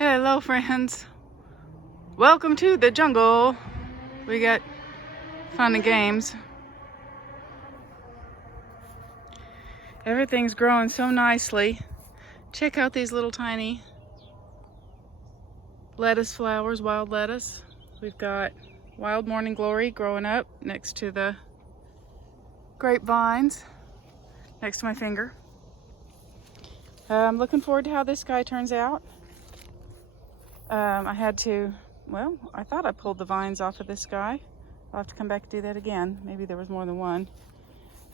Hello friends, welcome to the jungle. We got fun and games. Everything's growing so nicely. Check out these little tiny lettuce flowers, wild lettuce. We've got wild morning glory growing up next to the grapevines, next to my finger. I'm looking forward to how this guy turns out. I thought I pulled the vines off of this guy. I'll have to come back and do that again. Maybe there was more than one.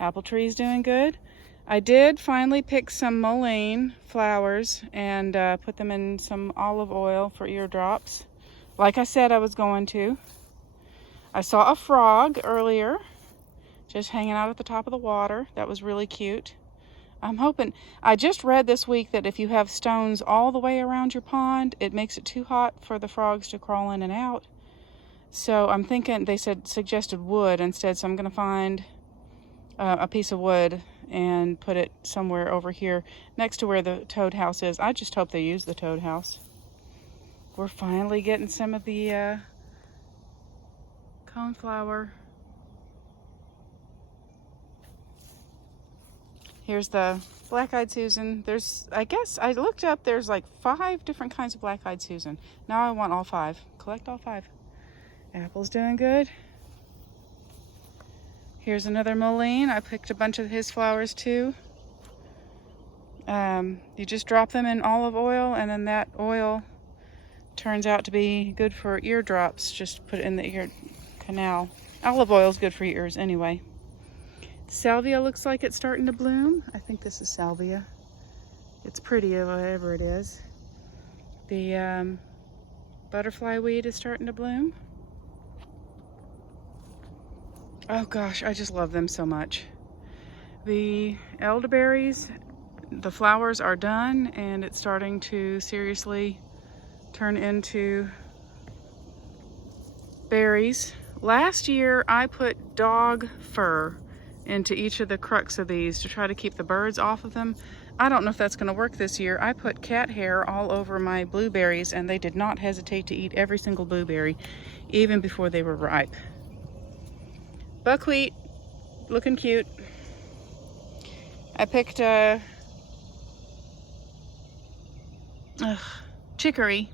Apple tree's doing good. I did finally pick some mullein flowers and put them in some olive oil for eardrops, like I said I was going to. I saw a frog earlier, just hanging out at the top of the water. That was really cute. I'm hoping, I just read this week that if you have stones all the way around your pond, it makes it too hot for the frogs to crawl in and out. So I'm thinking, they suggested wood instead, so I'm going to find a piece of wood and put it somewhere over here next to where the toad house is. I just hope they use the toad house. We're finally getting some of the coneflower. Here's the black-eyed Susan. I guess I looked up, there's like 5 different kinds of black-eyed Susan. Now I want all 5. Collect all 5. Apple's doing good. Here's another mullein. I picked a bunch of his flowers too. You just drop them in olive oil, and then that oil turns out to be good for eardrops. Just put it in the ear canal. Olive oil is good for your ears anyway. Salvia looks like it's starting to bloom. I think this is salvia. It's pretty, whatever it is. The butterfly weed is starting to bloom. Oh gosh, I just love them so much. The elderberries, the flowers are done, and it's starting to seriously turn into berries. Last year I put dog fur into each of the crux of these to try to keep the birds off of them. I don't know if that's going to work this year. I put cat hair all over my blueberries, and they did not hesitate to eat every single blueberry, even before they were ripe. Buckwheat, looking cute. I picked chicory,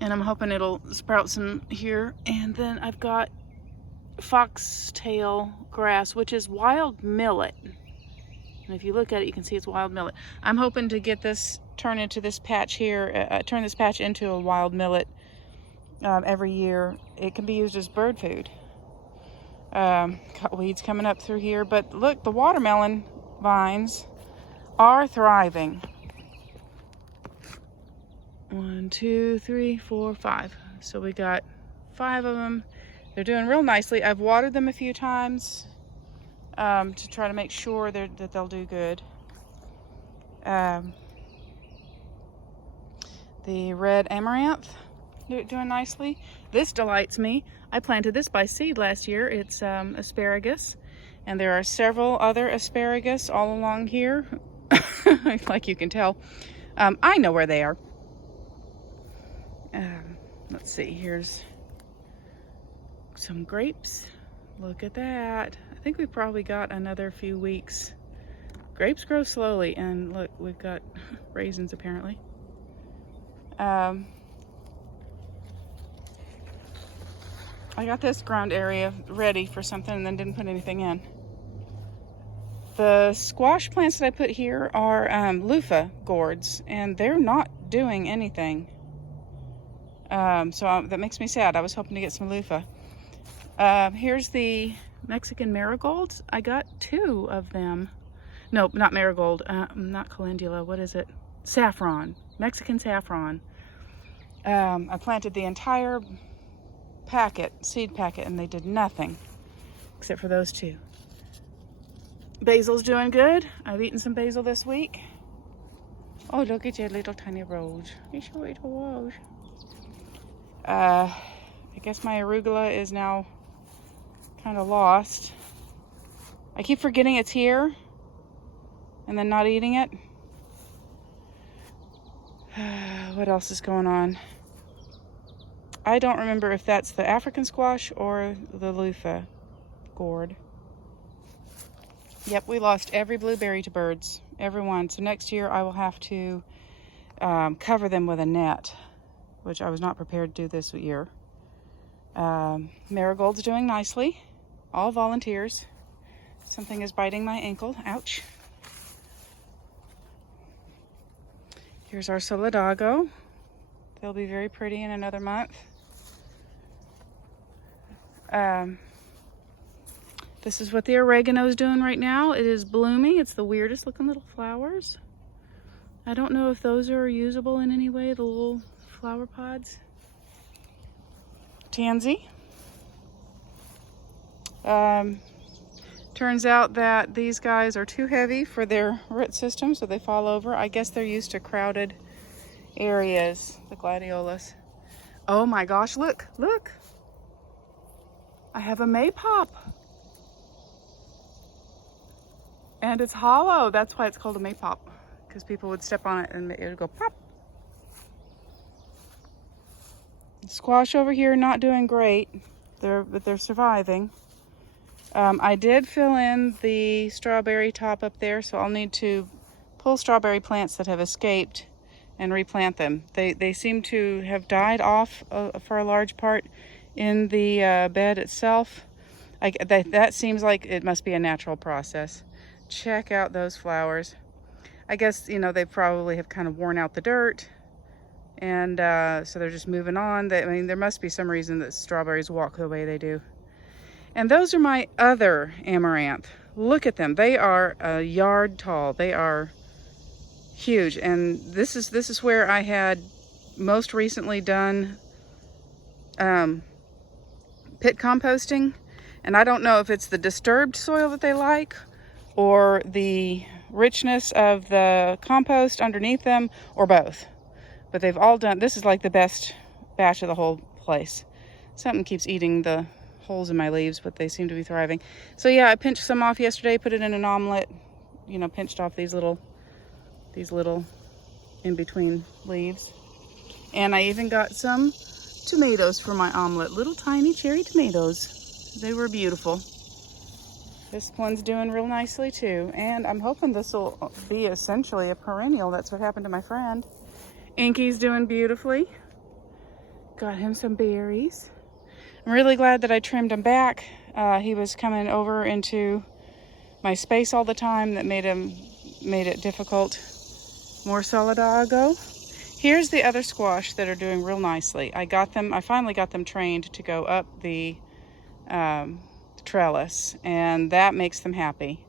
and I'm hoping it'll sprout some here. And then I've got foxtail grass, which is wild millet. And if you look at it, you can see it's wild millet. I'm hoping to get this, turn this patch into a wild millet every year. It can be used as bird food. Got weeds coming up through here, but look, the watermelon vines are thriving. 1, 2, 3, 4, 5. So we got 5 of them. They're doing real nicely. I've watered them a few times to try to make sure that they'll do good. The red amaranth doing nicely. This delights me. I planted this by seed last year. It's asparagus, and there are several other asparagus all along here. Like you can tell. I know where they are. Let's see, here's some grapes. Look at that. I think we've probably got another few weeks. Grapes grow slowly, and look, we've got raisins apparently. I got this ground area ready for something and then didn't put anything in. The squash plants that I put here are loofah gourds, and they're not doing anything. That makes me sad. I was hoping to get some loofah. Here's the Mexican marigolds. I got 2 of them. No, not marigold. Not calendula. What is it? Saffron. Mexican saffron. I planted the entire seed packet, and they did nothing except for those 2. Basil's doing good. I've eaten some basil this week. Oh, look at your little tiny rose. It's a little rose. I guess my arugula is now kind of lost. I keep forgetting it's here and then not eating it. what else is going on? I don't remember if that's the African squash or the loofah gourd. Yep, we lost every blueberry to birds, every one. So next year I will have to cover them with a net, which I was not prepared to do this year. Marigold's doing nicely, all volunteers. Something is biting my ankle, ouch. Here's our solidago. They'll be very pretty in another month. This is what the oregano is doing right now. It is blooming. It's the weirdest looking little flowers. I don't know if those are usable in any way, the little flower pods. Tansy. Turns out that these guys are too heavy for their root system, so they fall over. I guess they're used to crowded areas, the gladiolas. Oh my gosh, look, look. I have a maypop. And it's hollow. That's why it's called a maypop, because people would step on it and it would go pop. Squash over here not doing great, but they're surviving. I did fill in the strawberry top up there, so I'll need to pull strawberry plants that have escaped and replant them. They seem to have died off for a large part in the bed itself. That seems like it must be a natural process. Check out those flowers. I guess, you know, they probably have kind of worn out the dirt, and so they're just moving on. I mean, there must be some reason that strawberries walk the way they do. And those are my other amaranth. Look at them. They are a yard tall. They are huge. And this is where I had most recently done pit composting. And I don't know if it's the disturbed soil that they like, or the richness of the compost underneath them, or both. But they've all done, this is like the best batch of the whole place. Something keeps eating the holes in my leaves, but they seem to be thriving. So yeah, I pinched some off yesterday, put it in an omelet, you know, pinched off these little in between leaves. And I even got some tomatoes for my omelet, little tiny cherry tomatoes. They were beautiful. This one's doing real nicely too. And I'm hoping this will be essentially a perennial. That's what happened to my friend. Inky's doing beautifully. Got him some berries. I'm really glad that I trimmed him back. He was coming over into my space all the time. That made it difficult. More solidago. Here's the other squash that are doing real nicely. I finally got them trained to go up the trellis, and that makes them happy.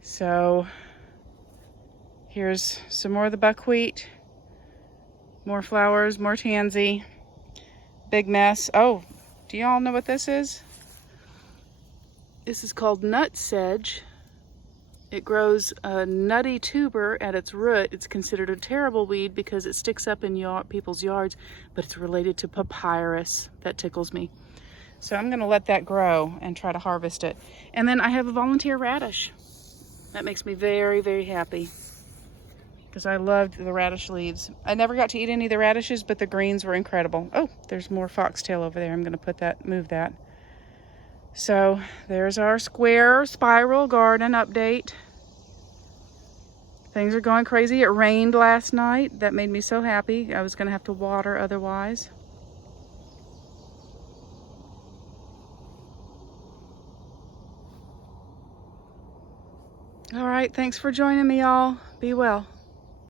So here's some more of the buckwheat, more flowers, more tansy. Big mess. Oh, do y'all know what this is? This is called nut sedge. It grows a nutty tuber at its root. It's considered a terrible weed because it sticks up in people's yards, but it's related to papyrus. That tickles me. So I'm gonna let that grow and try to harvest it. And then I have a volunteer radish. That makes me very, very happy, because I loved the radish leaves. I never got to eat any of the radishes, but the greens were incredible. Oh, there's more foxtail over there. I'm gonna move that. So there's our square spiral garden update. Things are going crazy. It rained last night. That made me so happy. I was gonna have to water otherwise. All right, thanks for joining me, y'all. Be well.